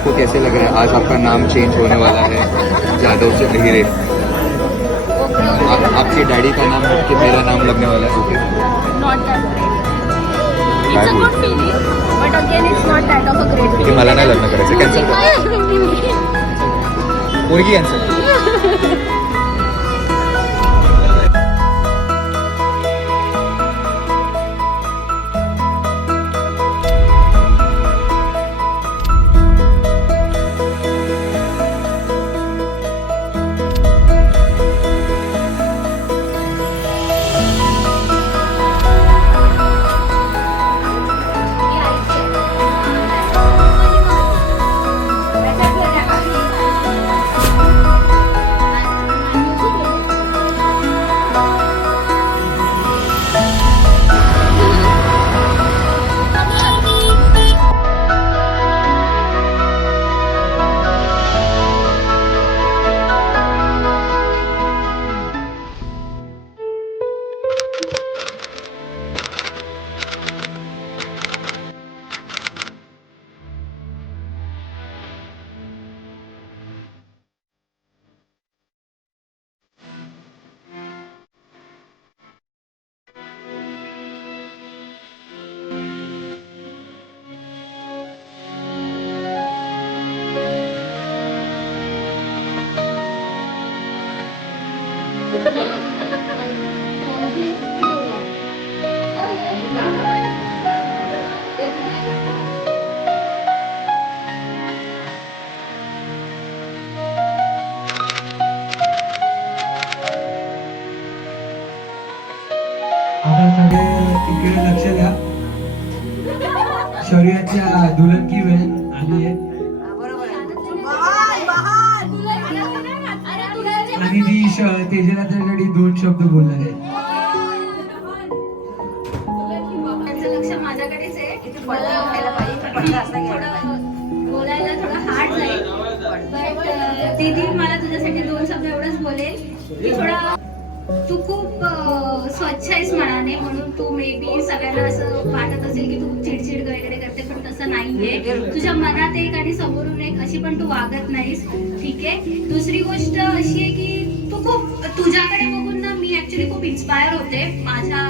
आपको कैसे लग रहा है आज आपका नाम चेंज होने वाला है जादव से अहिरे? आपके डैडी का नाम हट के मेरा नाम लगने वाला है. Not that great. It's a good feeling, but again it's not that of a great ठीक आहे, feeling. मला नाही लग्न करायचं, कॅन्सल कर. पोरगी कॅन्सल. आता सगळे इकडे लक्ष द्या. शौर्याच्या दुल्हन की बहन आली आहे आणि ती तेजला त्यासाठी 2 शब्द बोलणार आहे. त्यांचं लक्ष माझ्याकडेच आहे. बोलायला थोडं हार्ड जाईल, बट दीदी मला तुझ्यासाठी 2 शब्द एवढंच बोलेल की थोडा तू खूप स्वच्छ आहेस मनाने, म्हणून तू मे बी सगळ्यांना असं वाटत असेल की तू चिडचिड वगैरे करते, पण तसं नाहीये. तुझ्या मनात एक आणि समोरून एक अशी पण तू वागत नाहीस, ठीक आहे. दुसरी गोष्ट अशी आहे की तू खूप तुझ्याकडे बघून ना मी ऍक्च्युली खूप इन्स्पायर होते माझ्या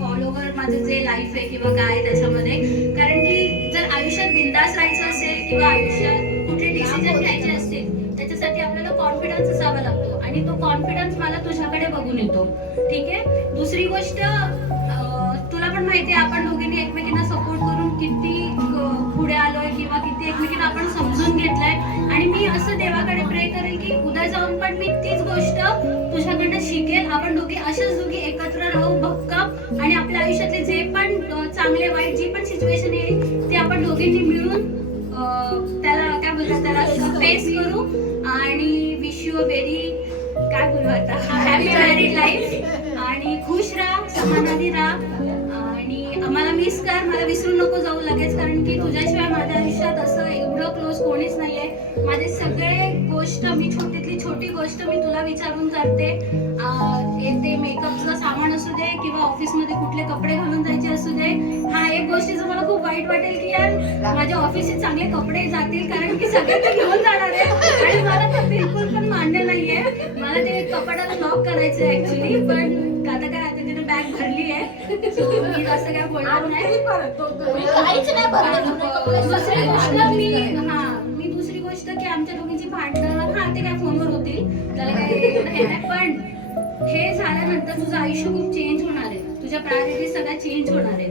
फॉलोवर, माझं जे लाईफ आहे किंवा काय त्याच्यामध्ये. कारण की जर आयुष्यात बिंदास राहायचं असेल किंवा आयुष्यात कुठले डिसिजन घ्यायचे असतील त्याच्यासाठी आपल्याला कॉन्फिडन्स असावा लागतो आणि तो कॉन्फिडन्स मला तुझ्याकडे बघून येतो, ठीक आहे. दुसरी गोष्ट तुला पण माहिती आहे आपण दोघींनी एकमेकींना सपोर्ट करून किती पुढे आलोय किंवा किती एकमेकींना आपण समजून घेतलंय. आणि मी असं देवाकडे प्रे करेल की उद्या जाऊन पण मी तीच गोष्ट तुझ्याकडनं शिकेल. आपण दोघी अशाच दोघी एकत्र राहू भक्कम आणि आपल्या आयुष्यातले जे पण चांगले वाईट जी पण सिच्युएशन येईल ते आपण दोघींनी मिळून त्याला काय बोलतात त्याला फेस करू. आणि विश यू अ व्हेरी काय बोलू आता हॅपी मॅरिड लाईफ आणि खुश राहा, समाधानी राहा आणि आम्हाला मिस कर, मला विसरू नको जाऊ लगेच, कारण की तुझ्याशिवाय माझ्या आयुष्यात असं एवढं क्लोज कोणीच नाहीये. माझे सगळे गोष्ट मी छोटीतली छोटी गोष्ट मी तुला विचारून करते. ते मेकअपचं सामान असू दे किंवा ऑफिसमध्ये कुठले कपडे घालून जायचे असू दे. हा एक गोष्टीचं मला खूप वाईट वाटेल की यार माझ्या ऑफिसचे चांगले कपडे जातील, कारण की सगळे ते घेऊन जाणार आहे आणि मला ते बिलकुल पण मान्य नाहीये. मला ते कपाटाला लॉक करायचं आहे ऍक्च्युली, पण आता काय आता तिने बॅग भरली आहे सो मी असं काय बोलणार नाही. दुसरी गोष्ट की आमच्या दोघींची भांडणं ते काय फोनवर होतील, त्याला काय हे नाही. पण हे झाल्यानंतर तुझं आयुष्य खूप चेंज होणार आहे, तुझ्या प्रायोरिटीज सगळ्या चेंज होणार आहेत.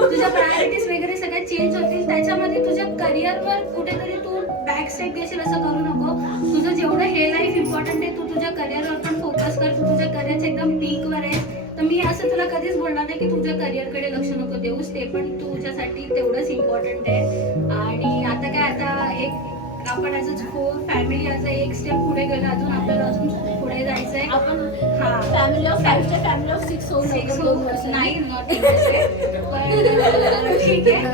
तुझ्या प्रायोरिटीज वगैरे सगळ्या चेंज होतील. त्याच्यामध्ये तुझ्या करिअरवर कुठेतरी तू बॅक स्टेप देशील असं करू नको. तुझं जेवढं हे लाईफ इम्पॉर्टंट आहे, तू तुझ्या करिअरवर पण फोकस कर. तू तुझ्या करिअरच्या एकदम पीकवर आहे, तर मी असं तुला कधीच बोलणार नाही की तुझ्या करिअरकडे लक्ष नको देऊस, ते पण तुझ्यासाठी तेवढंच इम्पॉर्टंट आहे. आणि आता काय आता एक आपण as a family as a एक स्टेप पुढे गेलो, अजून आपल्याला अजून पुढे जायचंय. आपण फॅमिली ऑफ 6 नाही नॉट ठीक आहे.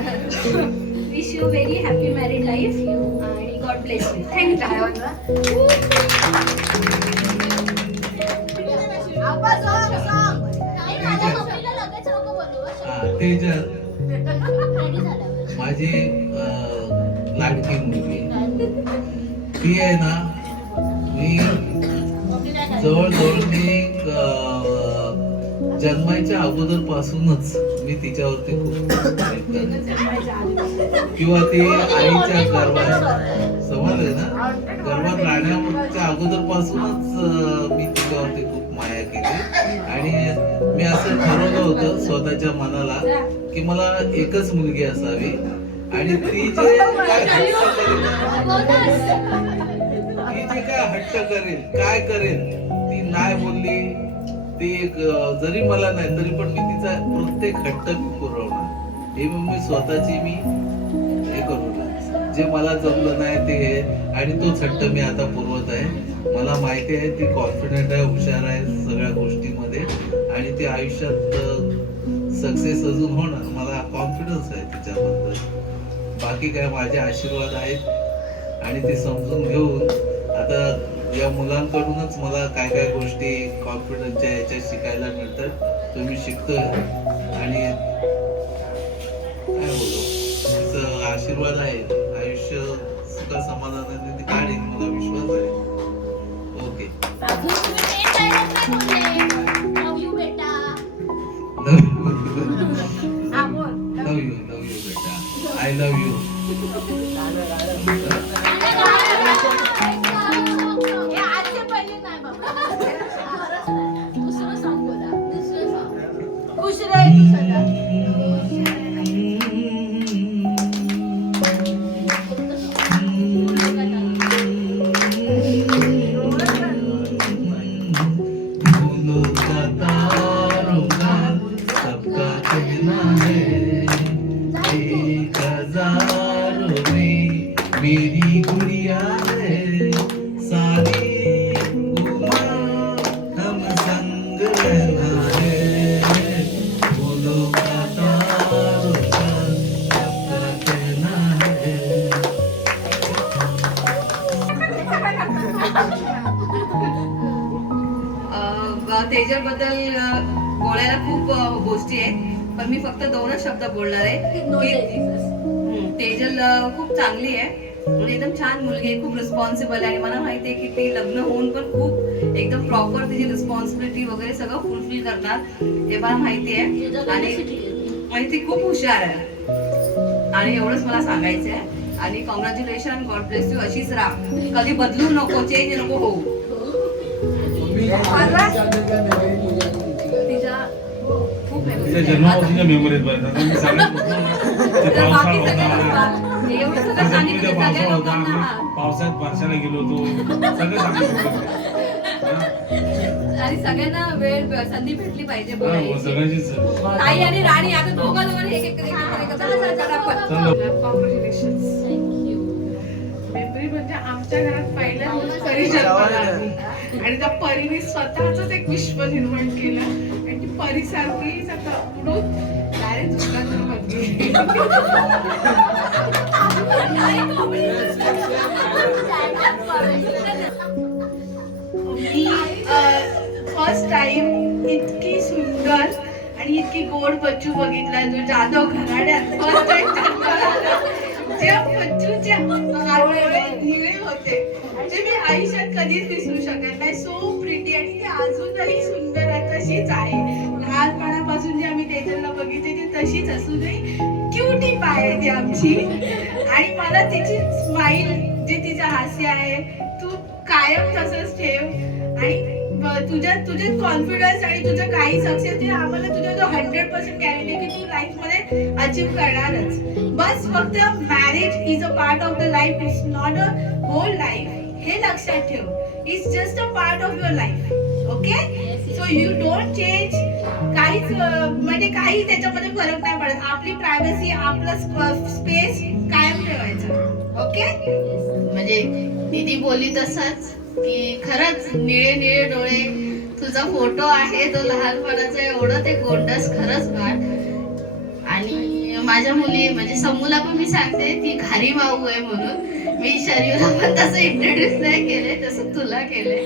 Wish you very happy married life आणि god bless you. Thank you. Tejal माझी लाडकी मुलगी ती आहे ना. मी जवळजवळ जन्माच्या अगोदर पासूनच मी तिच्यावरती खूप प्रेम करते. किंवा ती आईच्या गर्भात समजले ना, गर्भात राहण्याच्या अगोदर पासूनच मी तिच्यावरती खूप माया केली. आणि मी असं ठरवलं होतं स्वतःच्या मनाला की मला एकच मुलगी असावी. आणि ती जे काय हट्ट करेल, काय करेल, ती नाही बोलली ती जरी मला नाही तरी पण मी तिचा प्रत्येक हट्ट मी पुरवणार. हे मग मी स्वतःची हे करू, जे मला जमलं नाही ते हे. आणि तोच हट्ट मी आता पुरवत आहे. मला माहिती आहे ती कॉन्फिडंट आहे, हुशार आहे सगळ्या गोष्टीमध्ये. आणि ती आयुष्यात सक्सेस अजून होणार, मला कॉन्फिडन्स आहे तिच्याबद्दल. बाकी काय माझे आशीर्वाद आहेत. आणि ते समजून घेऊन आता या मुलांकडूनच मला काय काय गोष्टी कॉन्फिडन्सच्या याच्यात शिकायला मिळतात. तो मी शिकतोय. आणि काय बोलू, तिचं आशीर्वाद आहे. आयुष्य सुखा समाधानाने ती काढेल, मला विश्वास आहे. ओके, लव यू बेटा. I love you. मेरी गुड़िया है सारी उम्र हम संग रहना है. बोलो का तारों का सबका कहना है. तेजल बद्दल बोलायला खूप गोष्टी आहेत, पण मी फक्त 2च शब्द बोलणार आहे. तेजल खूप चांगली आहे, म्हणजे एकदम छान मुलगी आहे, खूप रिस्पॉन्सिबल आहे. आणि मला माहिती आहे की ती लग्न होऊन पण खूप एकदम प्रॉपर तिची रिस्पॉन्सिबिलिटी वगैरे सगळं फुलफिल करणार, हे मला माहिती आहे. आणि ती खूप हुशार आहे. आणि एवढंच मला सांगायचं आहे. आणि कॉंग्रॅच्युलेशन, गॉड ब्लेस यू. अशीच राहा, कधी बदलू नको, चेंज नको होऊ. तिच्या जन्मापासूनच्या मेमरीज पावसात बारशाला गेलो होतो, सगळं आणि सगळ्यांना वेळ संधी भेटली पाहिजे. सगळ्यांचीच ताई आणि राणी आता दोघांवर एक मेमरी म्हणजे आमच्या घरात पहिल्यांदा परी जन्माला आली. आणि त्या परीने स्वतःच एक विश्व निर्माण केलं. आणि ती परीसारखीच आता उडून डायरेक्ट दुसऱ्यांना बदली. फर्स्ट टाइम इतकी सुंदर आणि इतकी गोड बच्चू बघितला जो जाधव घराण्यात फर्स्ट टाइम जन्माला आला. त्या बच्चूचे डोळे निळे होते ते मी आयुष्यात कधीच विसरू शकत नाही. So pretty. आणि ती अजूनही सुंदर आहे, तशीच आहे. लहानपणापासून जी आम्ही तेजलला बघितली ती तशीच असू दे. क्युटी पाय आहे ती आमची. आणि मला तिची स्माईल, जे तिचं हास्य आहे, तू कायम तसंच ठेव. आणि तुझे कॉन्फिडन्स आणि तुझं काही सक्सेस, ते आम्हाला तुझा जो 100% गॅरंटी की तू लाईफ मध्ये अचीव करणारच. बस फक्त marriage is a part of the life, it's not a whole life. हे लक्षात ठेव. It's just a part of your life. Okay, so you don't change. काहीच म्हणजे काही त्याच्यामध्ये फरक नाही पडत. आपली प्रायव्हसी, आपलं स्पेस कायम ठेवायचं. ओके, म्हणजे दीदी बोलली तसंच की खरंच निळे निळे डोळे, तुझा फोटो आहे तो लहानपणाचा, एवढं ते गोंडस खरंच बाळ. आणि माझ्या मुली म्हणजे समूला पण मी सांगते ती घारी भाऊ आहे म्हणून. मी शरीरला पण तसं इंट्रोड्यूस नाही केले तसं तुला केले.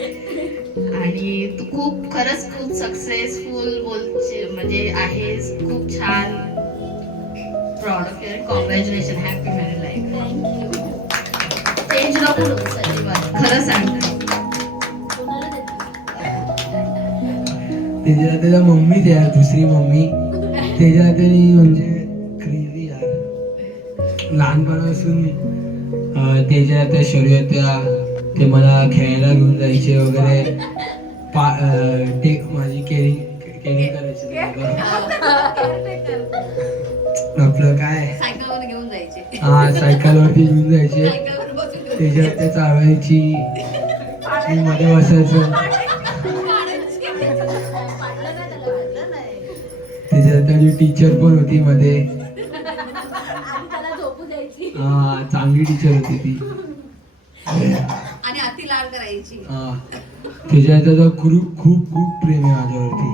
आणि तू खूप खरंच खूप सक्सेसफुल म्हणजे आहेस, खूप छान. Proud of you. Congratulation. Happy married life. Thank you. Change नको नको अजिबात. खरं सांगते. कोणाला देते? त्याच्या त्याच्या मम्मीच यार, दुसरी मम्मी त्याच्या त्यांनी म्हणजे क्रेझी यार. लहानपणापासून त्याच्या त्या शर्यत्या ते मला खेळायला घेऊन जायचे वगैरे. ते माझी केअरिंग करायची. आपलं काय सायकलवर घेऊन जायचे. हा सायकलवरती घेऊन जायचे. सायकलवर बसून त्याच्यात त्या चालवायची, मी मध्ये बसायचो. त्याच्यात त्याची टीचर पण होती मध्ये. त्याला झोपू द्यायची. हा चांगली टीचर होती ती. आणि अति लाड करायची. हा त्याच्यात त्याचा खूप खूप खूप प्रेम आहे माझ्यावरती.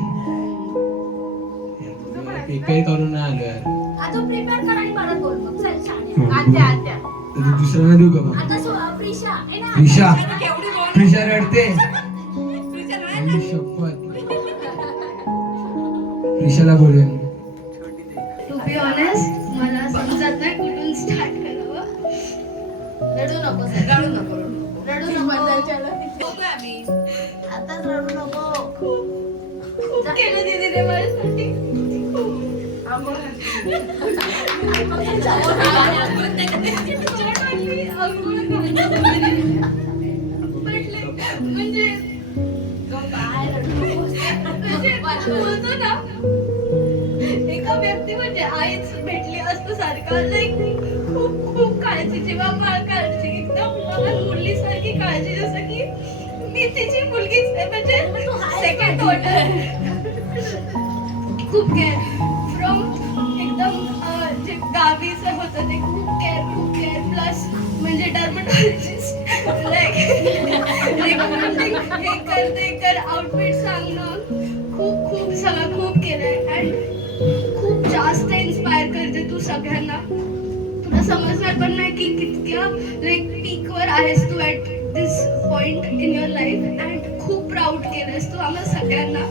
काही करून नाही आलो यार. आता प्रिपेअर कर आणि मला बोल मग. चल शाणे. हं, आत्या आत्या. तर दुसऱ्यांना देऊ का मग? आता प्रिशा आहे ना. प्रिशा केवढी गोड. प्रिशा रडते. तुझ्या नाही आई शपथ. प्रिशाला बोलेन. टू बी ऑनेस्ट मला समजत नाही कुठून स्टार्ट करावं. रडू नको. रडू नको. रडू नको. बघूया आम्ही. आताच रडू नको. खूप केलं दीदीने माझ्यासाठी. म्हणजे बोलतो ना, एका व्यक्ती म्हणजे आईच भेटली असतं सारखं. लाईक खूप खूप काळजी, जेव्हा मला काळजी एकदम लहान मुलीसारखी काळजी, जसं की मी तिची मुलगीच आहे. म्हणजे सेकंड डॉटर. खूप केअर फ्रॉम एकदम जे गावीचं होतं ते खूप केअर प्लस म्हणजे डर्मॅटॉलॉजिस्ट लाईक रेकमेंडिंग हे कर ते कर आउटफिट सांगणं खूप खूप सगळं खूप केलंय. अँड खूप जास्त इन्स्पायर करते तू सगळ्यांना. तुला समजणार पण नाही की कितक्या लाईक पीकवर आहेस तू at this point in your life. And खूप प्राऊड केलंस तू आम्हाला सगळ्यांना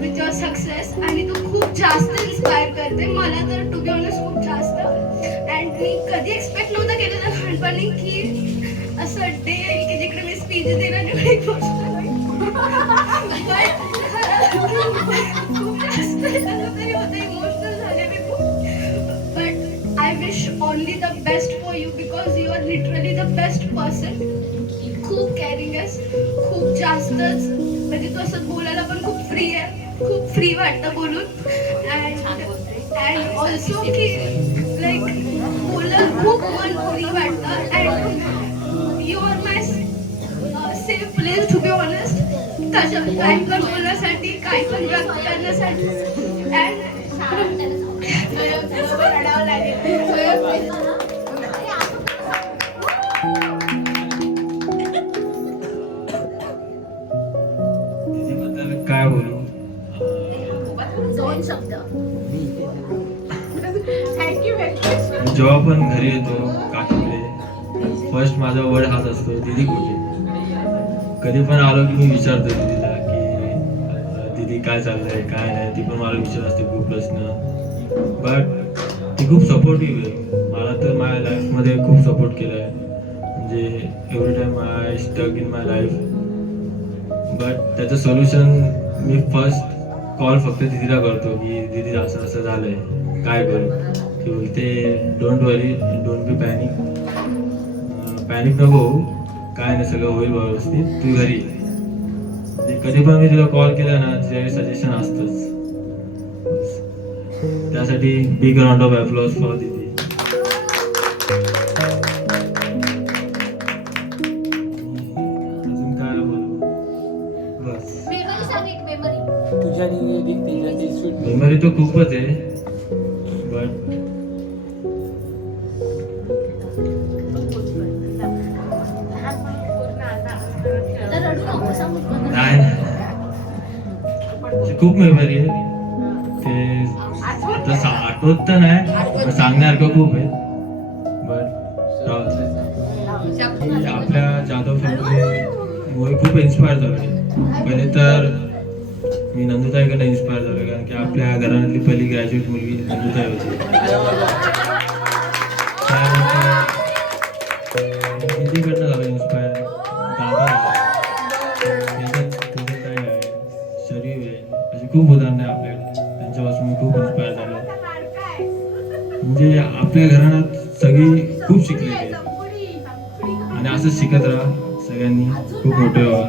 विथ युअर सक्सेस. आणि तू खूप जास्त इन्स्पायर करते मला तर टू बी ऑनेस्ट खूप जास्त. अँड मी कधी एक्सपेक्ट नव्हतं केलेलं लहानपणी की असं डे येईल की जिकडे मी स्पीच देणार आणि खूप जास्त असं तरी होतं, इमोशनल झाले मी खूप. But I wish only the best for you because you are literally the best person. खूप कॅरिंग आहेस, खूप जास्तच. म्हणजे तू असं बोलायला पण खूप फ्री आहे. खूप फ्री वाटतं बोलून. अँड ऑल्सो की लाईक बोलायला खूप मन फ्री वाटतं. And you are my safe place to be honest. तशा काही पण बोलण्यासाठी, काही पण व्यक्त करण्यासाठी. रडावं लागेल. दीदीबद्दल काय बोलू? दोन शब्द. थँक्यू जेव्हा पण घरी येतो काकीकडे, फर्स्ट माझा वर्ड हाच असतो, दीदी कुठे. कधी पण आलो की मी विचारतो दीदीला की दीदी काय चाललंय काय नाही. ती पण मला विचारत असते खूप प्रश्न. बट ती खूप सपोर्टिव्ह आहे. मला तर माझ्या लाईफमध्ये खूप सपोर्ट केला आहे. म्हणजे every time I stuck in my life. But त्याचं सोल्युशन मी फर्स्ट कॉल फक्त दीदीला करतो की दीदी असं असं झालं आहे, काय करू. ती बोलते don't worry, don't be panic नको होऊ, काय नाही सगळं होईल व्यवस्थित, तू घरी ये. म्हणजे कधी पण मी तुला कॉल केला ना त्यावेळी सजेशन असतंच. त्यासाठी big round of applause for दीदी. अजून काय बोलू, बस. मेमरी सांग एक मेमरी. तुझ्या त्याच्याची मेमरी तर खूपच आहे. बट तर रडू नको सांगू. नाही, खूप मेमरी आहे. ते तसं आठवत तर नाही पण सांगण्यासारखं खूप आहे. बट आपल्या जाधव फॅमिली खूप इन्स्पायर झालो. पहिले तर मी नंदुताईकडनं इन्स्पायर झालो, कारण की आपल्या घरातली पहिली ग्रॅज्युएट मुलगी नंदुताई होती. दीदीकडनं झालं इन्स्पायर. दादा त्याच्यात काय आहे, शरीर आहे, अशी खूप उदाहरणं आहे आपल्याकडे. त्यांच्यापासून मी खूप इन्स्पायर झालो. म्हणजे आपल्या घरात सगळी खूप शिकलेली आहेत आणि असंच शिकत राहा सगळ्यांनी, खूप मोठे व्हा.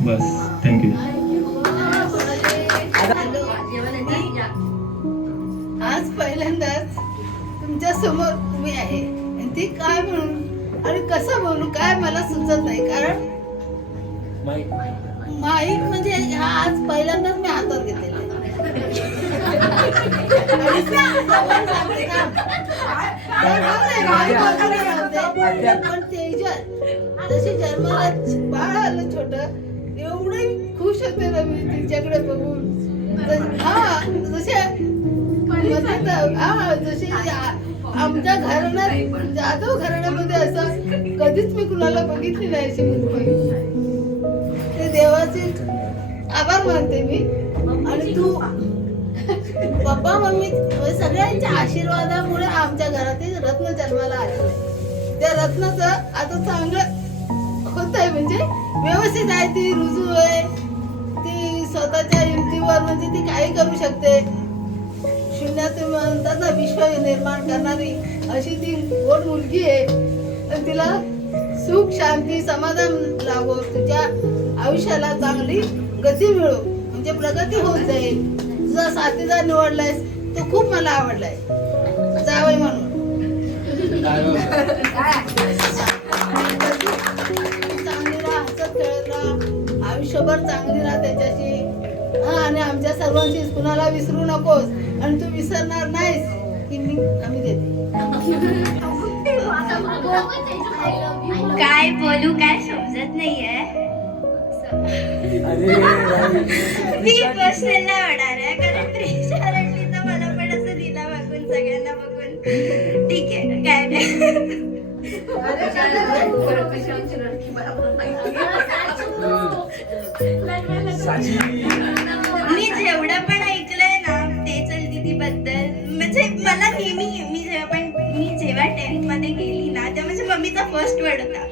बस, थँक्यू. आज पहिल्यांदाच तुमच्या समोर उभी आहे आणि ती काय म्हणून आणि कसं बोलू काय मला सुचत नाही. कारण माईक म्हणजे हा आज पहिल्यांदाच मी हातात घेतलेला आहे. पण तेजल जशी जन्माला बाळ आलं छोट एवढे खुश होते ना मी तिच्याकडे बघून. जसे आमच्या घराण्यात जाधव घराण्यामध्ये असं कधीच मी कुणाला बघितली नाही अशी मुलगी. ते देवाचे आभार मानते मी. आणि तू पप्पा मम्मी सगळ्यांच्या आशीर्वादामुळे आमच्या घरात एक रत्न जन्माला आलेलं आहे. त्या रत्नाचं आता चांगलं होत आहे, म्हणजे व्यवस्थित आहे, ती रुजू आहे, ती स्वतःच्या हिमतीवर म्हणजे ती काही करू शकते. शून्यातून म्हणतात ना विश्व निर्माण करणारी अशी ती गोड मुलगी आहे. तर तिला सुख शांती समाधान लाभो, तुझ्या आयुष्याला चांगली गती मिळो, म्हणजे प्रगती होत जाईल. तुझा साथीदार निवडलायस तो खूप मला आवडलाय जावई म्हणून. चांगली राहा, हसत खेळत राहा, आयुष्यभर चांगली राहा त्याच्याशी. आणि आमच्या सर्वांची कुणाला विसरू नकोस. आणि तू विसरणार नाहीस की मी आम्ही देते. काय बोलू काय समजत नाहीये. मी पर्सनल नाही होणार आहे कारण प्रेशर आणली तर मला पण असं दिला बघून सगळ्यांना बघून ठीक आहे काय नाही. मी जेवढं पण ऐकलंय ना तेजल दीदी बद्दल, म्हणजे मला नेहमी मी जेव्हा 10th मध्ये गेली ना तेव्हा म्हणजे मम्मीचा फर्स्ट वर्ड होता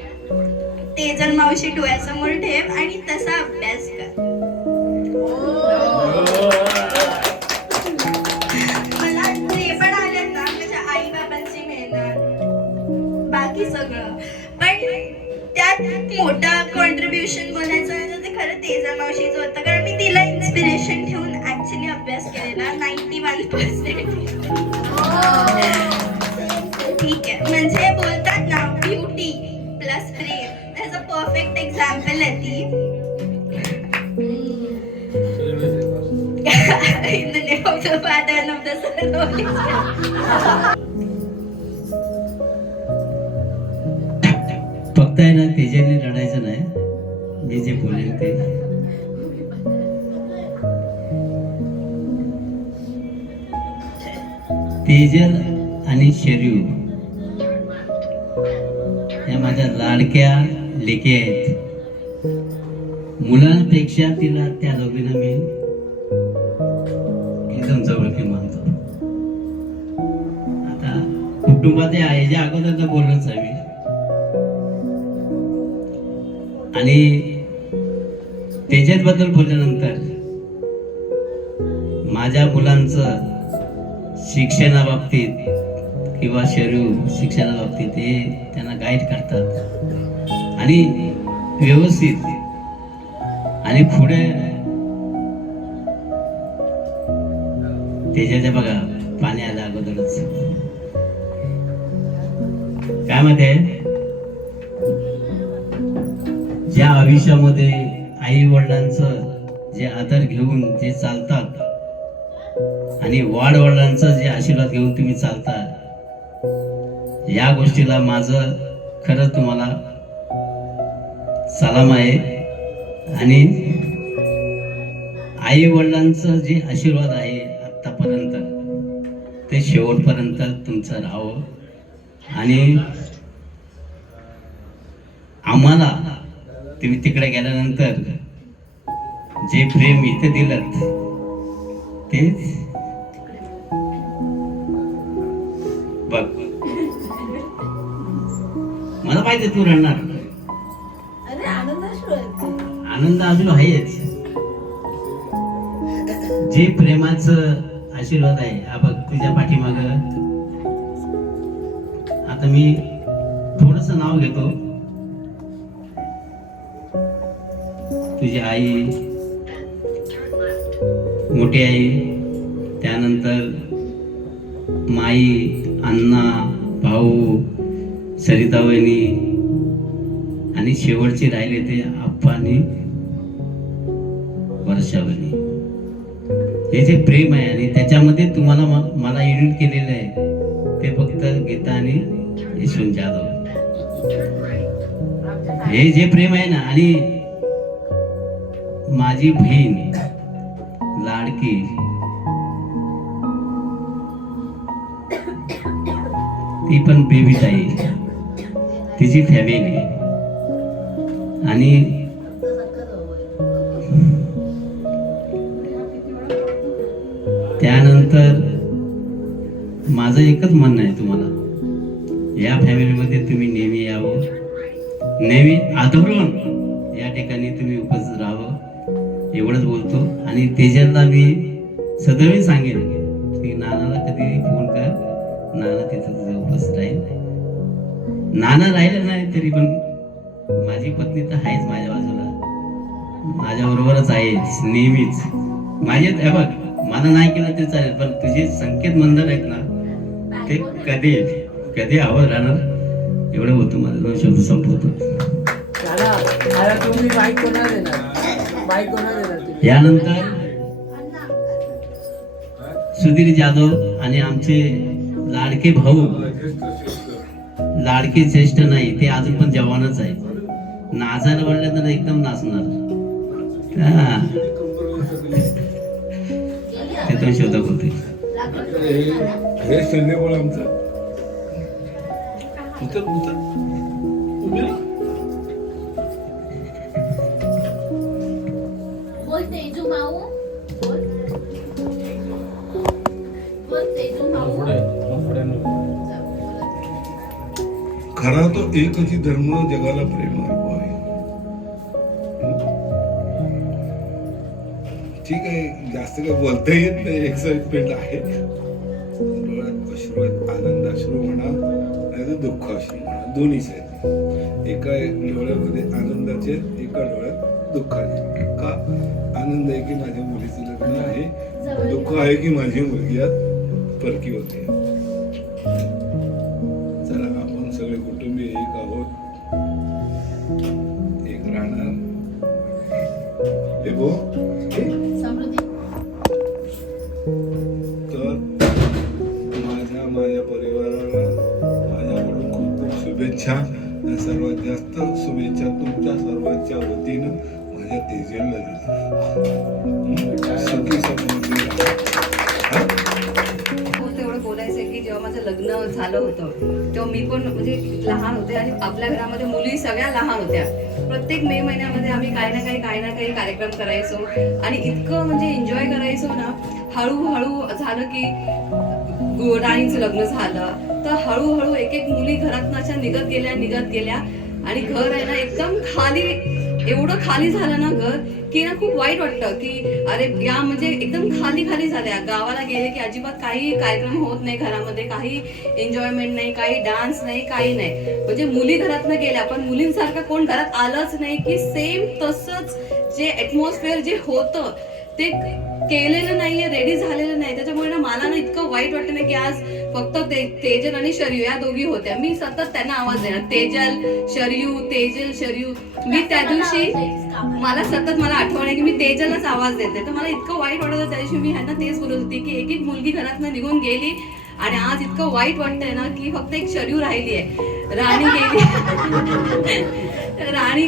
तेजल मावशी डोळ्यासमोर ठेव आणि तसा अभ्यास कर. मला जे पण आले ना माझ्या आई बाबांची मेहनत बाकी सगळं, पण त्यात मोठा कॉन्ट्रीब्युशन बोलायचं म्हणजे ते खरं तेजल मावशीचं होतं. कारण मी तिला इन्स्पिरेशन ठेवून ऍक्च्युली अभ्यास केलेला 91%. ठीक आहे, म्हणजे बोलतात ना ब्युटी प्लस प्रेम त्याचं परफेक्ट एक्झाम्पल आहे ती. In the name of the Father and of the Son and of the Holy Spirit. फक्त आहे ना तेजलने लढायचं नाही, मी जे बोलेन ते. तेजल आणि शरीर या माझ्या लाडक्या लेकी आहेत. मुलांपेक्षा तिला त्या दोघींना मी एकदम जवळकी मानतो. आता कुटुंबात आहे जे अगोदर तर बोललोच आहे मी. आणि तेजलबद्दल बोलल्यानंतर माझ्या मुलांचं शिक्षणाबाबतीत किंवा शरीर शिक्षणाबाबतीत ते त्यांना गाईड करतात आणि व्यवस्थित. आणि पुढे तेजाच्या बघा पाणी आलं अगोदरच काय माहिती आहे, ज्या आयुष्यामध्ये आई वडिलांचं जे आदर घेऊन जे चालतात आणि वडिलांचा जे आशीर्वाद घेऊन तुम्ही चालता, या गोष्टीला माझं खरं तुम्हाला सलाम आहे. आणि आई वडिलांचं जे आशीर्वाद आहे आतापर्यंत ते शेवटपर्यंत तुमचं राहावं. आणि आम्हाला तुम्ही तिकडे गेल्यानंतर जे प्रेम इथे दिलं ते बघ मला माहिती आहे तू रडणार. अरे आनंदाश्रू आहेत ते. आनंद अजून आहेच. जे प्रेमाचं आशीर्वाद आहे हा बघ तुझ्या पाठीमाग. आता मी थोडस नाव घेतो. तुझी आई, मोठी आई, त्यानंतर माई, अण्णा, भाऊ, सरिता वहिनी आणि शेवटचे राहिले ते आप्पा आणि वर्षा वहिनी. हे जे प्रेम आहे आणि त्याच्यामध्ये तुम्हाला मला एडिट केलेलं आहे ते फक्त गीता आणि यशवंत जाधव. हे जे प्रेम आहे ना, आणि माझी बहीण लाडकी ती पण बेबी ताई, तिची फॅमिली, आणि त्यानंतर माझं एकच म्हणणं आहे तुम्हाला, या फॅमिलीमध्ये तुम्ही नेहमी यावं, नेहमी आदरून या ठिकाणी तुम्ही उपस्थित राहावं एवढंच बोलतो. आणि तेजाला मी सदैव सांगेन की नानाला कधी फोन कर, नाना तिथं तुझं उपस्थित राहील. नाना राहिलं नाही तरी पण माझी पत्नी तर आहेच माझ्या बाजूला, माझ्याबरोबरच आहेच नेहमीच. माझ्यात हे बघ, मला नाही केलं ते चालेल, पण तुझे संकेत मंदर आहेत ना ते कधी कधी आवाज राहणार. एवढं होतं माझं, दोन शब्द संपवतो. यानंतर सुधीर जाधव आणि आमचे लाडके भाऊ, लाडके ज्येष्ठ नाही ते अजून पण जवानच आहे. नाचायला म्हणलं तर एकदम नाचणार. ते दोन शब्द बोलते. हे संध्याकाळ आमचं बोल तेजू माऊ, बोल तेजू माऊ. खरा तो एकच धर्म जगाला प्रेम आहे. ठीक आहे, जास्त काही बोलता येत नाही. एक्साइटमेंट आहे, डोळ्यात अश्रू आहेत. आनंद अश्रू म्हणा नाही तर दुःख अश्रू म्हणा, दोन्हीच आहेत. एका डोळ्यामध्ये आनंदाचे, एका डोळ्यात दुःखाचे. का आनंद आहे की माझ्या मुलीचं लग्न आहे, दुःख आहे की माझी मुलगी आज परकी होते. चला, आपण सगळे कुटुंबीय एक आहोत, एक राहणार. देवो तर माझ्या परिवाराला माझ्याकडून खूप खूप शुभेच्छा. आणि सर्वात जास्त शुभेच्छा तुमच्या सर्वांच्या वतीनं माझ्या तेजेला दिली. सुखी समृद्धी. तेवढं बोलायचं की जेव्हा माझं लग्न झालं होतं तेव्हा मी पण म्हणजे लहान होते आणि आपल्या घरामध्ये मुली सगळ्या लहान होत्या. प्रत्येक मे महिन्यामध्ये आम्ही काही ना काही कार्यक्रम करायचो आणि इतकं म्हणजे एन्जॉय करायचो ना. हळूहळू झालं की राणीचं लग्न झालं तर हळूहळू एक एक मुली घरातनं अशा निघत गेल्या आणि घर आहे ना एकदम खाली, एवढं खाली झालं ना घर की ना खूप वाईट वाटतं की अरे या म्हणजे एकदम खाली झाल्या. गावाला गेले की अजिबात काही कार्यक्रम होत नाही घरामध्ये, काही एन्जॉयमेंट नाही, काही डान्स नाही, काही नाही. म्हणजे मुली घरातनं गेल्या पण मुलींसारखं कोण घरात आलंच नाही की सेम तसंच जे ऍटमॉस्फिअर जे होतं ते केलेलं नाहीये, रेडी झालेलं नाही. त्याच्यामुळे ना मला ना इतकं वाईट वाटतं ना की आज फक्त तेजल आणि शरयू या दोघी होत्या. मी सतत त्यांना आवाज देणार, तेजल शरयू. मी त्या दिवशी मला आठवण आहे की मी तेजलच आवाज देते. तर मला इतकं वाईट वाटत होतं त्या दिवशी. मी ह्यांना तेच बोलत होती की एक एक मुलगी घरातनं निघून गेली आणि आज इतकं वाईट वाटतंय ना की फक्त एक शरयू राहिली आहे. राणी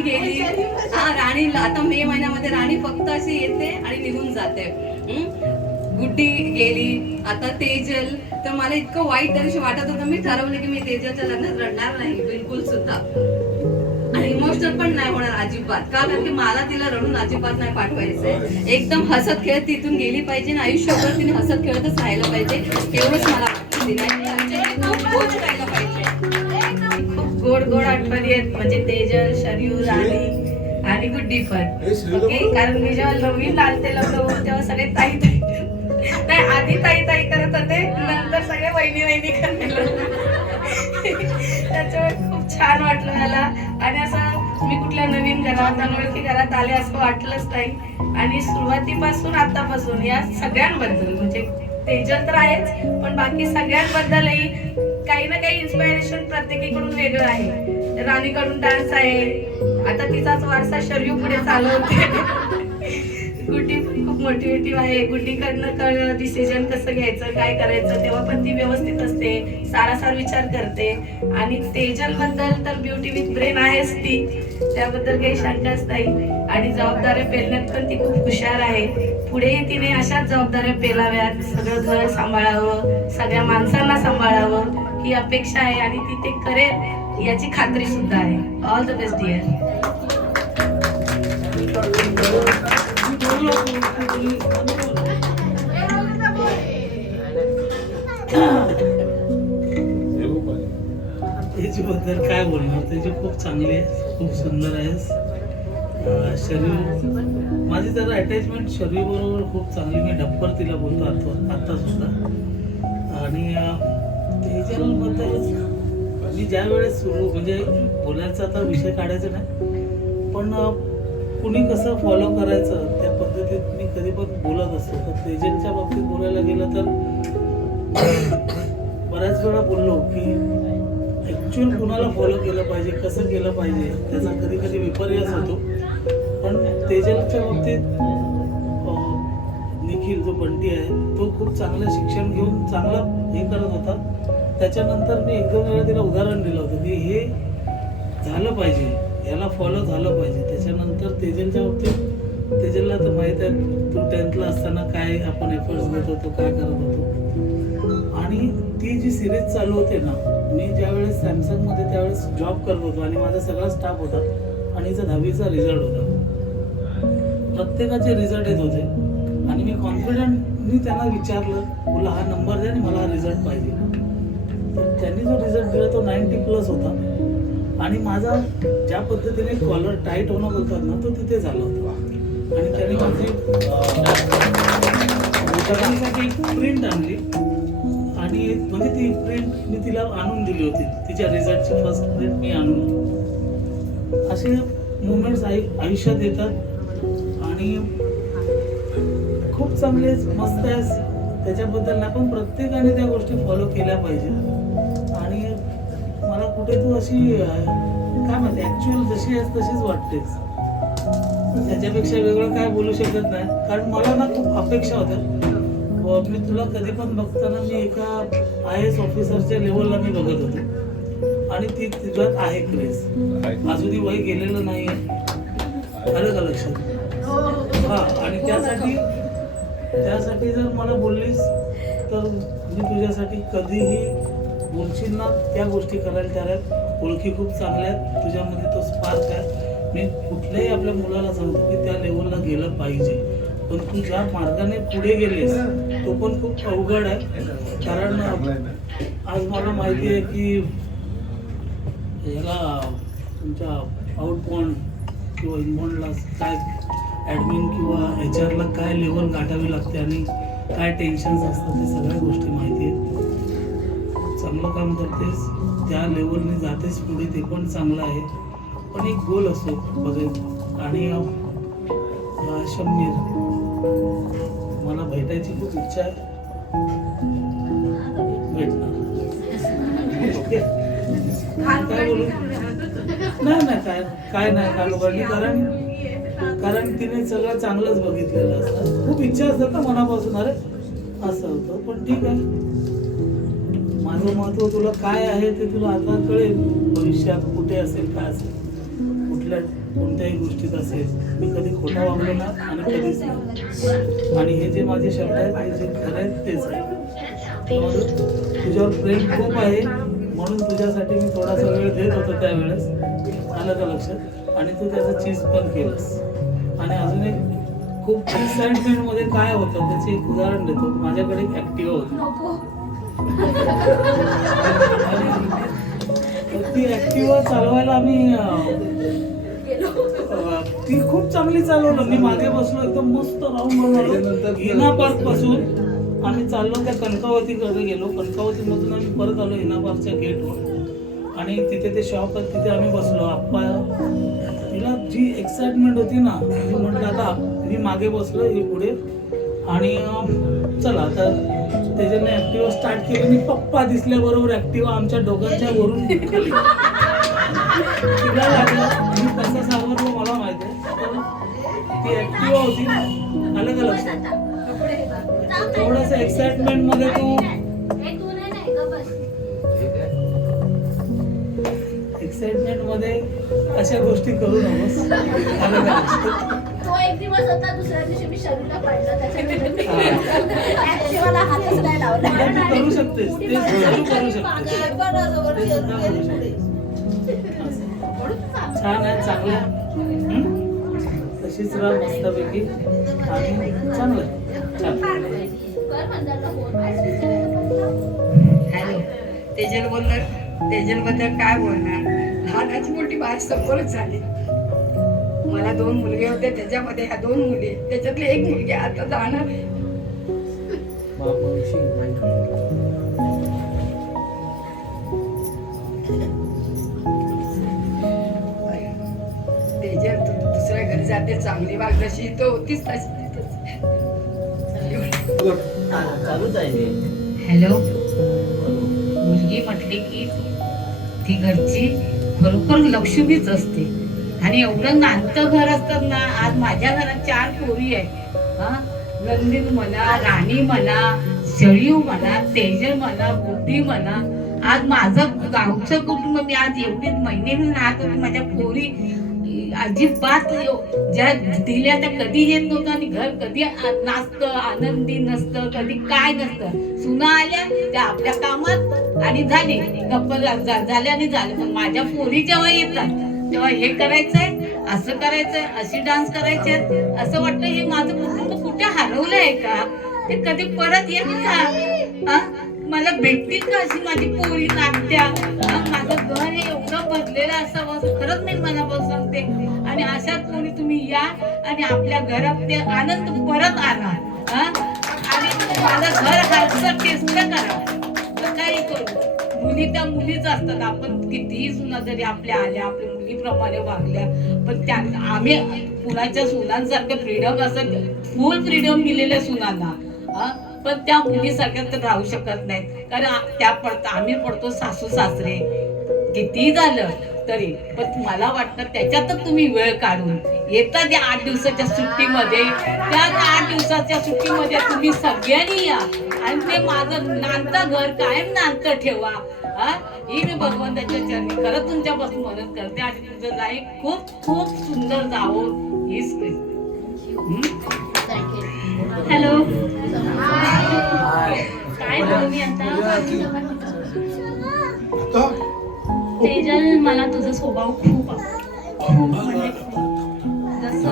गेली. हा, राणी आता मे महिन्यामध्ये राणी फक्त अशी येते आणि निघून जाते. गुड्डी गेली, आता तेजल. तर मला इतकं वाईट त्या दिवशी वाटत होतं. मी ठरवलं की मी तेजलच्या लग्नात रडणार नाही बिलकुल सुद्धा आणि इमोशनल पण नाही होणार अजिबात. का कारण की मला तिला रडून अजिबात नाही पाठवायचंय. एकदम हसत खेळत तिथून गेली पाहिजे आणि आयुष्यभर तिने हसत खेळतच राहिलं पाहिजे एवढंच मला वाटतं. खूप गोड राहिलं पाहिजे, खूप गोड गोड आठवणी आहेत म्हणजे तेजल, शरयू, राणी आणि गुड्डी पण. ओके, कारण मी जेव्हा नवीन आलते लग्न होऊन तेव्हा सगळे ताई ताई नाही, आधी ताई ताई करत होते, नंतर सगळे वहिनी वहिनी करायला. त्याच्यामुळे खूप छान वाटलं मला. आणि असं मी कुठल्या नवीन घरात, अनोळखी घरात आले असं वाटलंच नाही. आणि सुरुवातीपासून आतापासून या सगळ्यांबद्दल म्हणजे तेजल तर आहेच, पण बाकी सगळ्यांबद्दलही काही ना काही इन्स्पिरेशन प्रत्येकीकडून वेगळं आहे. राणीकडून डान्स आहे, आता तिचाच वारसा शरयू पुढे चालवते. गुड्डी पण खूप मोटिवेटिव्ह आहे. गुड्डीकडनं डिसिजन कसं घ्यायचं, काय करायचं, तेव्हा पण ती व्यवस्थित असते, सारासार विचार करते. आणि तेजल बद्दल तर ब्युटी विथ ब्रेन आहेच ती, त्याबद्दल काही शंकाच नाही. आणि जबाबदाऱ्या पेलण्यात पण ती खूप हुशार आहे. पुढेही तिने अशाच जबाबदाऱ्या पेलाव्यात, सगळं घर सांभाळावं, सगळ्या माणसांना सांभाळावं ही अपेक्षा आहे. आणि ती ते करेल याची खात्री सुद्धा आहे. All the best dear. त्याच्याबद्दल काय बोलणार, त्याची खूप चांगली आहे, खूप सुंदर आहे. शरीर माझी जरा अटॅचमेंट शरीर बरोबर खूप चांगली, मी डप्पर तिला बोलतो आता सुद्धा. आणि त्याच्याबद्दल मी ज्या वेळेस सुरू म्हणजे बोलायचा आता विषय काढायचा नाही, पण कुणी कसं फॉलो करायचं त्या पद्धतीत मी कधी पण बोलत असतो. तर तेजलच्या बाबतीत बोलायला गेलं तर बऱ्याच वेळा बोललो की ॲक्च्युअल कुणाला फॉलो केलं पाहिजे, कसं केलं पाहिजे, त्याचा कधी कधी विपर्यास होतो. पण तेजलच्या बाबतीत निखिल जो बंटी आहे तो खूप चांगलं शिक्षण घेऊन चांगलं हे करत होता. त्याच्यानंतर मी 1-2 वेळा तिला उदाहरण दिलं होतं की हे झालं पाहिजे, याला फॉलो झालं पाहिजे. त्याच्यानंतर तेजलच्या बाबतीत तेजलला तर माहीत आहे, तू 10th असताना काय आपण एफर्ट्स घेत होतो, काय करत होतो. आणि ती जी सिरीज चालू होते ना, मी ज्यावेळेस सॅमसंगमध्ये त्यावेळेस जॉब करत होतो आणि माझा सगळा स्टाफ होता आणि हिचा 10वीचा रिझल्ट होता. प्रत्येकाचे रिझल्ट येत होते आणि मी कॉन्फिडंटली त्यांना विचारलं, तुला हा नंबर द्या आणि मला हा रिझल्ट पाहिजे. तर त्यांनी जो रिझल्ट दिला तो 90+ होता. आणि माझा ज्या पद्धतीने कॉलर टाईट होणं बोलतात ना, तो तिथे झाला होता. आणि त्यांनी माझी एक प्रिंट आणली आणि म्हणजे ती प्रिंट मी तिला आणून दिली होती, तिच्या रिझल्टची फर्स्ट प्रिंट मी आणून. असे मुवमेंट्स आयुष्यात येतात आणि खूप चांगले मस्त आहे. त्याच्याबद्दल आपण प्रत्येकाने त्या गोष्टी फॉलो केल्या पाहिजे. आणि मला कुठे तू अशी काय म्हणते ॲक्च्युअल जशी आहेस तशीच वाटतेस, त्याच्यापेक्षा वेगळं काय बोलू शकत नाही. कारण मला ना खूप अपेक्षा होत्या. मी तुला कधी पण बघताना मी एका IAS ऑफिसरच्या लेवलला मी बघत होतो आणि ती तुझ्यात आहे क्रेज. अजूनही वय गेलेलं नाही आहे, आलं का लक्षात? हा, आणि त्यासाठी जर मला बोललीस तर मी तुझ्यासाठी कधीही बोलशील ना त्या गोष्टी करायला तयार आहेत. ओळखी खूप चांगल्या आहेत, तुझ्यामध्ये तो स्पार्क आहे. मी कुठल्याही आपल्या मुलाला सांगतो की त्या लेवलला गेलं पाहिजे. पण तू ज्या मार्गाने पुढे गेलेस तो पण खूप अवघड आहे. कारण आज मला माहिती आहे की याला तुमच्या आउटबाउंड किंवा इनबाउंडला काय ॲडमिन किंवा HR काय लेवल गाठावी लागते आणि काय टेन्शन्स असतात ते सगळ्या गोष्टी माहिती आहेत. चांगलं काम करतेस, त्या लेवलने जातेस पुढे, ते पण चांगलं आहे. पण एक गोल असतो बघेल. आणि शम्मीर, मला भेटायची खूप इच्छा आहे, भेटणार. ओके, काय बोलू? नाही काय नाही लोकांनी, कारण तिने सगळं चांगलंच बघितलेलं असतं. खूप इच्छा असतात ना मनापासून, अरे असं होतं. पण ठीक आहे, माझं महत्व तुला काय आहे ते तुला आता कळेल. भविष्यात कुठे असेल, काय असेल, कोणत्याही गोष्टीत असेल. मी कधी खोटा वागलो ना आणि कधीच नाही. आणि हे जे माझे शब्द आहेत हे जे खरं आहेत तेच आहे. तुझ्यावर प्रेम खूप आहे म्हणून तुझ्यासाठी मी थोडासा वेळ देत होतो त्यावेळेस, आलं का लक्षात? आणि तू त्याचं चीज पण केलंस. आणि अजून एक खूप एक्साइटमेंटमध्ये काय होतं त्याचे एक उदाहरण देतो. माझ्याकडे एक ॲक्टिव्हा होती. ती ऍक्टिव्हा चालवायला आम्ही ती खूप चांगली चालवलं. मी मागे बसलो एकदम मस्त राऊंड मारलो. हिना पार्क पासून आम्ही चाललो त्या कनकावतीकडे गेलो. कनकावतीमधून आम्ही परत आलो हिना पार्कच्या गेटवर आणि तिथे ते शॉप आहे तिथे आम्ही बसलो. आप्पा तिला जी एक्साइटमेंट होती ना, मी म्हटलं आता मी मागे बसलो ही पुढे आणि चला तर त्याच्याने ऍक्टिव्हा स्टार्ट केली. मी पप्पा दिसल्याबरोबर ऍक्टिव्हा आमच्या दोघांच्या वरून खाली. तिला लागलं मी कसं सावरलो मला माहिती आहे. ती ऍक्टिव्हा होती आलं का लक्षात. थोडस एक्साइटमेंट मध्ये तू एक्साइटमेंट मध्ये अशा गोष्टी करू नकोस. आलं का लक्षात. तो एक दिवस होता, दुसऱ्या दिवशी मी शरीराला पडला त्याच्यामध्ये ऍक्टिव्हाला हातच नाही लावला. तू करू शकतेस ते सुद्धा करू शकतेस. छान आहे चांगलं आहे. तशीच राहा मस्तपैकी आणि चांगलं हॅलो, तेजल बोलणार. तेजल बद्दल काय बोलणार. लहानाची मोठी बाहेर समोरच झाली. मला 2 मुलगे होते, त्याच्यामध्ये ह्या 2 मुली, त्याच्यातली एक मुलगी आता जाणार आहे. तेजल तू दुसऱ्या घरी जाते, चांगली वाग जशी तो होतीच तशी. चालूच आहे. हॅलो, मुलगी म्हटली की ती घरची खरोखर लक्ष्मीच असते आणि एवढं नातं घर असतात ना. आज माझ्या घरात 4 पोरी आहेत. नंदिन म्हणा, राणी म्हणा, शळीव म्हणा, तेजल म्हणा, बुद्धी म्हणा. आज माझं गावचं कुटुंब मी आज एवढी महिने राहत होते. माझ्या पोरी अजिबात ज्या दिल्या त्या कधी येत नव्हतं आणि घर कधी नाचतं, आनंदी नसतं, कधी काय नसतं. सुना आल्या त्या आपल्या कामात आणि झाले गप्पा झाले आणि झाले. पण माझ्या पोरी जेव्हा येतात तेव्हा हे करायचंय, असं करायचंय, अशी डान्स करायचे, असं वाटतं हे माझं कुटुंब कुठे हरवलंय का. ते कधी परत येत का. मला भेटतील का अशी माझी पोरी नात्या. माझं घर हे एवढं भरलेलं असावं खरंच मी मनापासून सांगते. आणि अशाच कोणी तुम्ही या आणि आपल्या घरात ते आनंद परत आणा. आणि माझं घर हालचं टेस्ट करा. काही करू मुली त्या मुलीच असतात. आपण कितीही सुना जरी आपल्या आल्या, आपल्या मुलीप्रमाणे वागल्या, पण त्या आम्ही कुणाच्या सुनांसारखं फ्रीडम असं फुल फ्रीडम दिलेल्या सुनांना. पण त्या मुलीसारख्या तर राहू शकत नाहीत. कारण त्या आम्ही पडतो सासू सासरे किती झालं तरी. पण मला वाटतं त्याच्यातच तुम्ही वेळ काढून येतात या 8 दिवसाच्या सुट्टीमध्ये. त्या 8 दिवसाच्या सुट्टीमध्ये तुम्ही सगळ्यांनी या आणि ते माझं नांदतं घर कायम नांदतं ठेवा. ही मी भगवंताच्या चरणी खरं तुमच्यापासून मदत करते आणि तुमचं लाईफ खूप खूप सुंदर जावं हीच. हॅलो, काय बोलू मी आता. तेजल, मला तुझा स्वभाव खूप म्हणजे जसं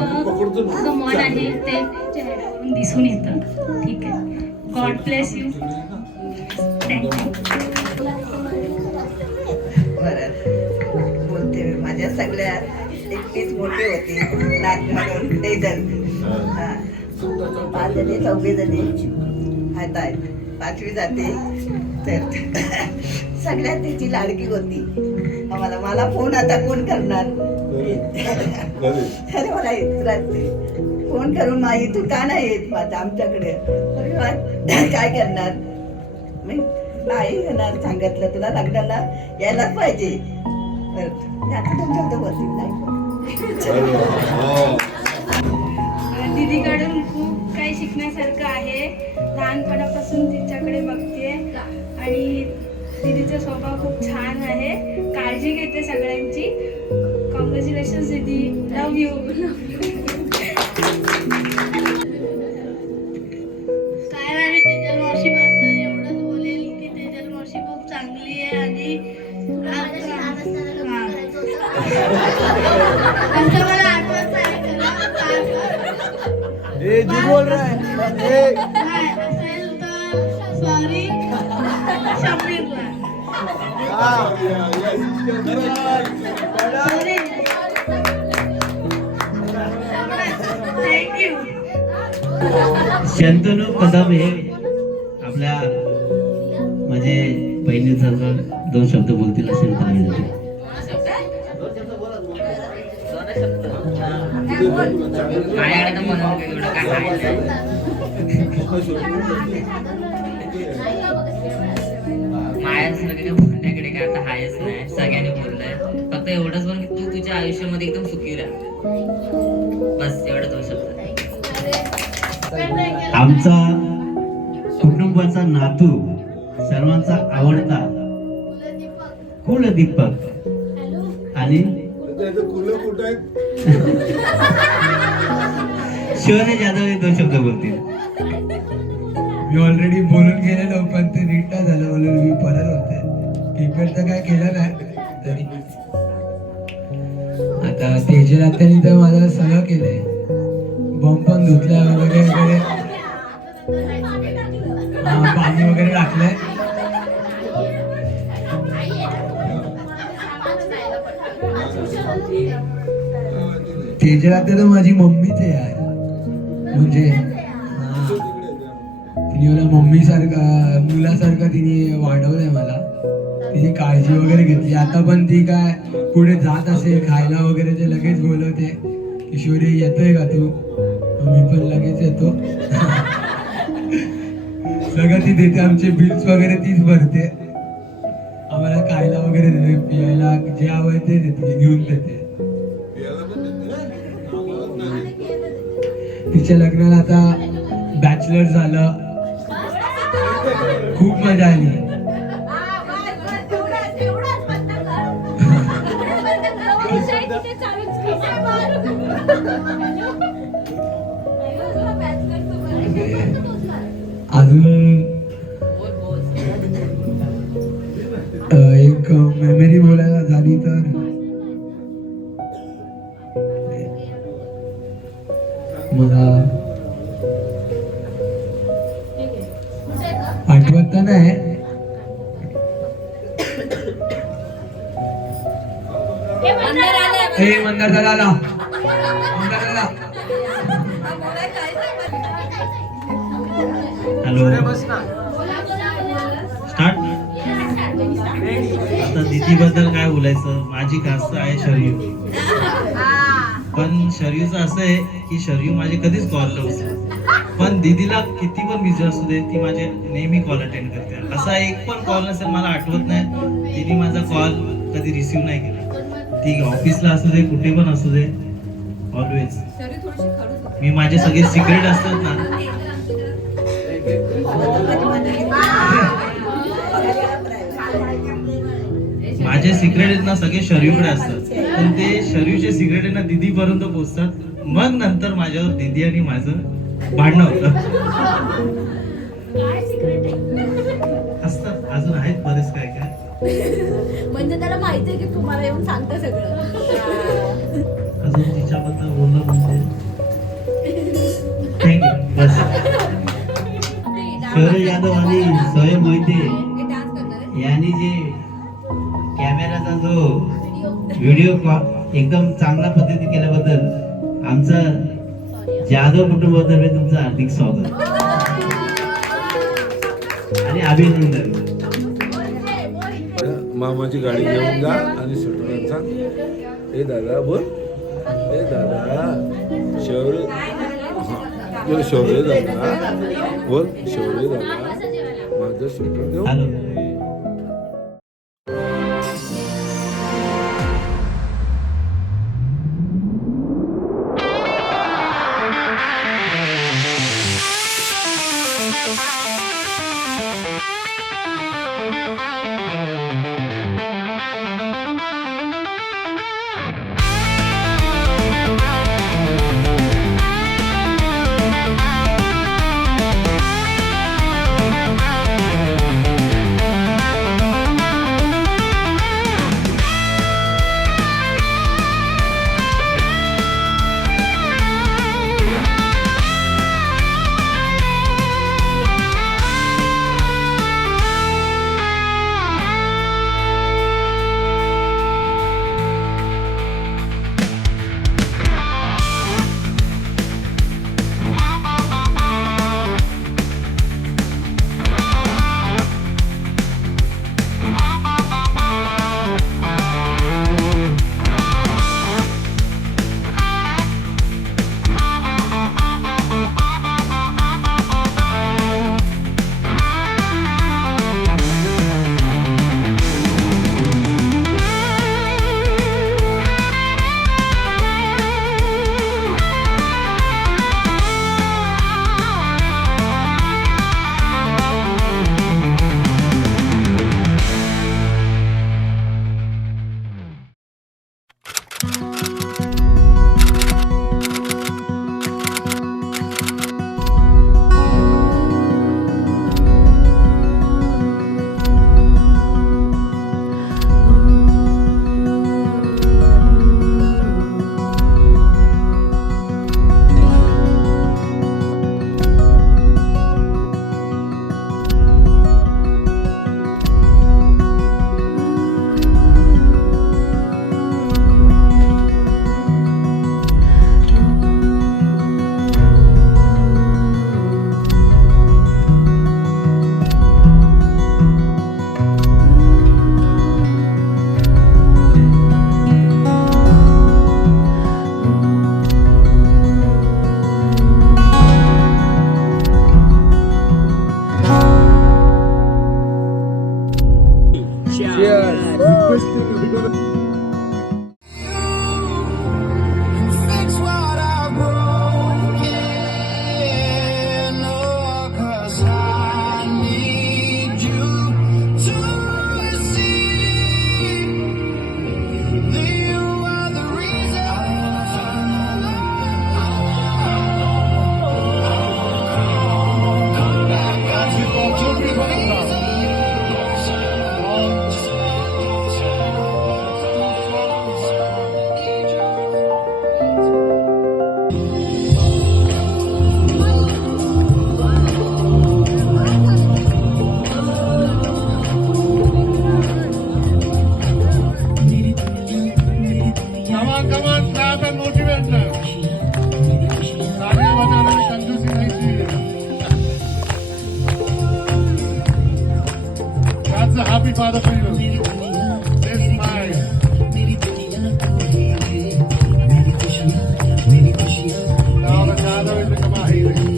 तुझं मन आहे ते चेहऱ्यावरून दिसून येतं. ठीक आहे, गॉड ब्लेस यू. बोलते मी. माझ्या सगळ्या एकटीच मोठी होती नात म्हणून तेजल. 5 जणी 4 जणी आहेत. 5वी जाते तर सगळ्यात तिची लाडकी होती. मला फोन आता कोण करणार. अरे मला रात्री फोन करून माई तू का नाही येत माझा आमच्याकडे. काय करणार मी नाही येणार. सांगितलं तुला लग्नाला यायलाच पाहिजे. आता तुमच्याकडे बोलते नाही. दीदीकडून खूप काही शिकण्यासारखं आहे. लहानपणापासून तिच्याकडे बघते आणि दीदीचा स्वभाव खूप छान आहे. काळजी घेते सगळ्यांची. कॉंग्रॅच्युलेशन दीदी, लव यू. काय नाही, तेजल मावशीबद्दल एवढंच बोलेल की तेजल मावशी खूप चांगली आहे आणि असं मला आठवत आहे. असेल तर सॉरी शब्दीला. थँक्यू. शंतनू कदम हे आपल्या म्हणजे बहिणीसारखं 2 शब्द बोलतील असे उत्तर मिळाले. माझ्यासारखं बोलण्याकडे काय आता हायच नाही, सगळ्यांनी बोललंय. फक्त एवढंच पण की तू तुझ्या आयुष्यामध्ये एकदम सुखी राहा, बस एवढं 2 शब्द. आमचा कुटुंबाचा नातू, सर्वांचा आवडता कुलदीपक आणि शौर्य जाधव हे 2 शब्द बोलतील. मी ऑलरेडी बोलून गेलेलो पण ते नीट नाही झालं म्हणून मी परत होते. पेपर तर काय केलं नाही तरी. आता तेजल आत्यानी तर माझं सगळं केलंय, बॉम्ब पण धुतला वगैरे वगैरे, पाणी वगैरे टाकलंय. तेजल आत्या तर माझी मम्मीच आहे यार. म्हणजे तिने मला मम्मी सारखा मुलासारखा तिने वाढवलंय मला. तिची काळजी वगैरे घेतली. आता पण ती काय पुढे जात असेल खायला वगैरे ते लगेच बोलवते, किशोरी येतोय का तू? मी पण लगेच येतो. सगळं ती देते, आमचे बिल्स वगैरे तीच भरते, आम्हाला खायला वगैरे देते, पियायला जे हवंय ते देते, घेऊन देते. तिच्या लग्नाला आता बॅचलर झालं, खूप मजा आली. अजून एक मेमरी बोलायला झाली तर मला आठवत तर नाही. मंदार दादा आला. मंदार दादा हॅलो, स्टार्ट. आता दीदी बद्दल काय बोलायचं. माझी कास्ट आहे शरयू, पण शरयूचं असं आहे की शरयू माझे कधीच कॉल न उचलत, पण दीदीला किती पण बिझी असू दे ती माझे नेहमी कॉल अटेंड करते. असा एक पण कॉल नसेल मला आठवत नाही तिने माझा कॉल कधी रिसीव्ह नाही केला. ती ऑफिसला असू दे कुठे पण असू दे, ऑलवेज. मी माझे सगळे सिक्रेट असतात ना, माझे सिक्रेट आहेत ना सगळे शरयूकडे असतात, पण ते शरयूचे सिक्रेट आहे ना दीदी पर्यंत पोहोचतात. मग नंतर माझ्यावर दीदी आणि माझं भांडणं होतं. असतात अजून आहेत बरेच काय काय. म्हणजे त्याला माहितीये की तुम्हाला येऊन सांगतं सगळं. अजून तिच्याबद्दल बोलणं म्हणजे थँक्यू बस. शौर्य जाधव आणि स्वयं मोहिते यांनी जे कॅमेराचा जो व्हिडिओ एकदम चांगल्या पद्धतीने केल्याबद्दल आमचं जाधव कुटुंबातर्फे तुमचं हार्दिक स्वागत आणि अभिनंदन. मामाची गाडी घेऊन जा आणि सुटून सांग, ए दादा बोल, ए दादा शौर्य, शौर्य दादा बोल, शौर्य दादा माझं सुटून घेऊ. Hello. Happy Father for you. This smile. Now the father is become a healing.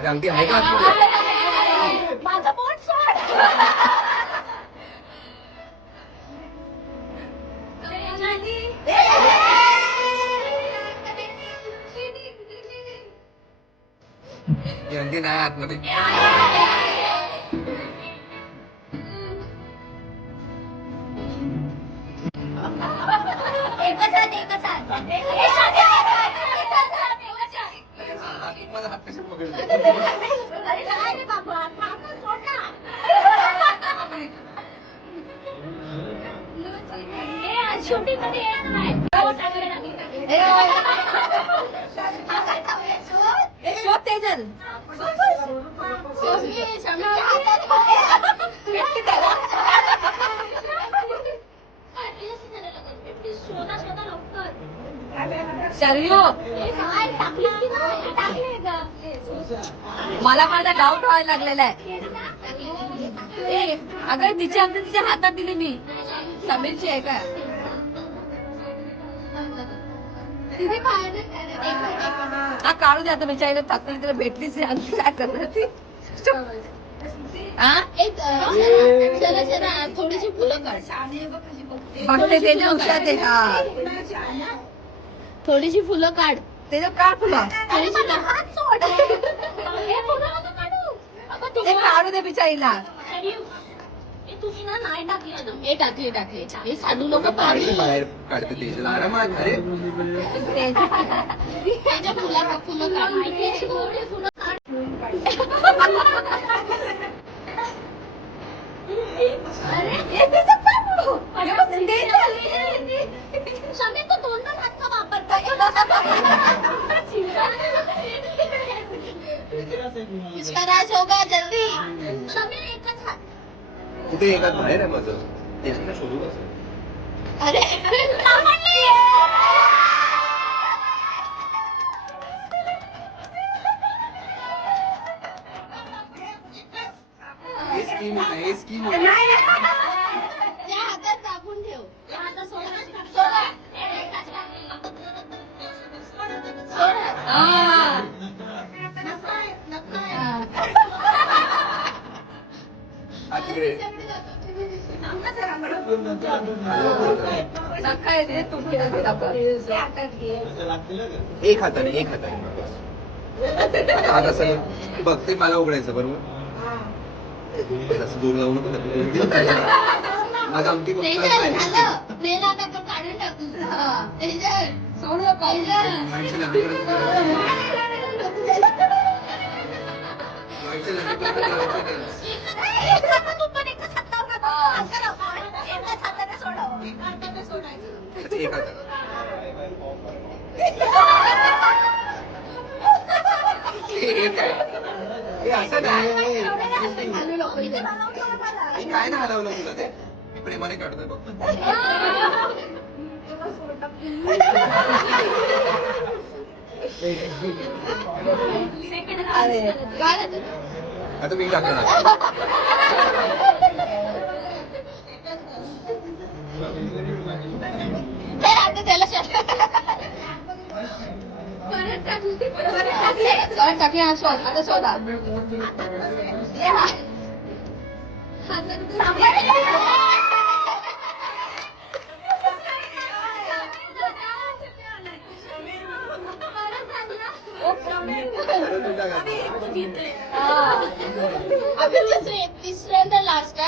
अरे अंगठी आहे का माझं बोट सोड. यंदी नाही आतमध्ये. एकच हात, एकच हात. मला हात कसे पकडले? अरे काय रे बाबा, हात सोड ना. शेवटी कधी येत नाही. शोध तेजल. शोधा शोधा लवकर. शर्यो मला माझा डाऊट व्हायला लागलेला आहे. अगं तिच्या अंतर तिच्या हातात दिली मी. समीरची आहे का? हा काढू दे आता बिचारीला ताकद तिला भेटलीच आहे. आणखी काय करणार ती? हा? थोडीशी फुलं काढ. बघते त्याच्या हुशार ते. हा थोडीशी फुलं काढ. त्याच्या काढ फुलं. हात सोड. हे फुलं नको काढू. अगं ते काढू दे बिचारीला. तुम्ही ना नाही टाकले. हे टाकले टाकले. हे साडू नको काढते बाहेर काढते तेजल आरामात. अरे त्याच्या फुलं काढ. थोडे फुलं काढ. समीर तो दोनदा हात का वापरतोय. इसका राज होगा जल्दी. समीर एकच हात. कुठे एका बाहेर आहे माझं. तेजलला शोधू कसं? अरे सापडली. हे स्कीम आहे, हे स्कीम आहे. त्या हातात दाबून ठेव. आता सोडा. सोडा. हा तिकडे. काय रे तू एक हाताने एक हाताने. आता हात असं बघते मला उघडायचं बरोबर. असं दूर जाऊ नको. माझा आमटी तेल आता आपण काढून टाकू. सोड एक हात. हे असं नाही. काय नाही हलवलं तुला ते. प्रेमाने काढतोय बघ. आता मी टाकणार. त्याला टाकले. हा शोध. आता शोधा. तिसऱ्यांदा लास्ट.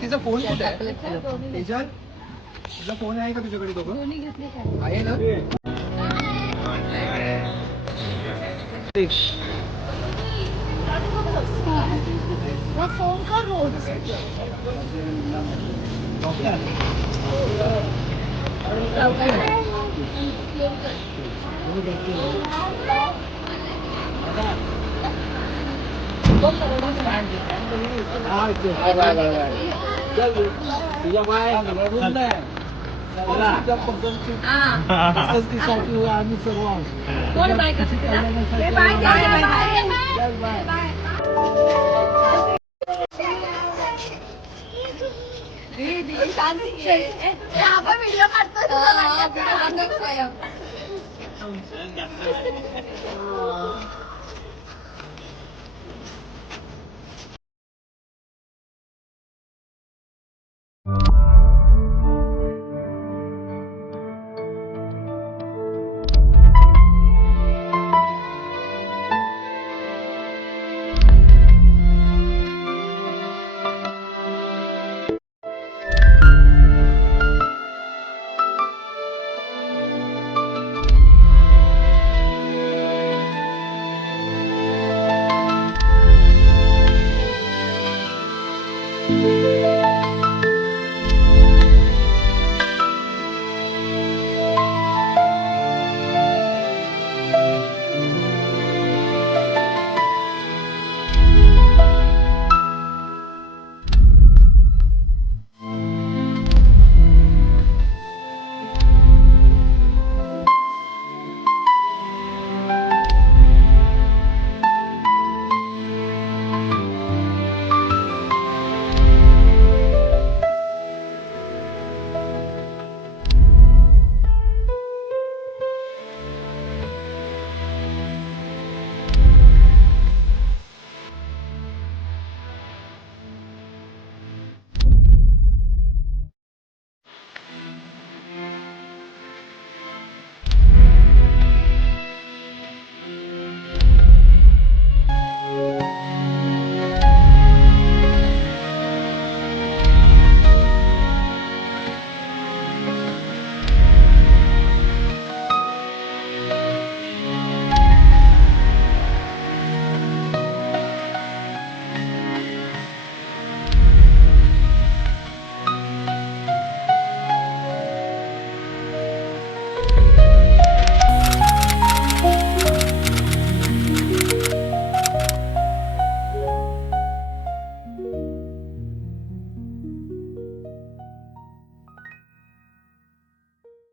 तिचा फोन कुठे आहे? तेजल तुझा फोन आहे का तुझ्याकडे? दोघं आहे ना. फोन कर रोज. तुझ्या बाय आम्ही सर्व कोण बाय करते? बाय. व्हिडिओ काढतो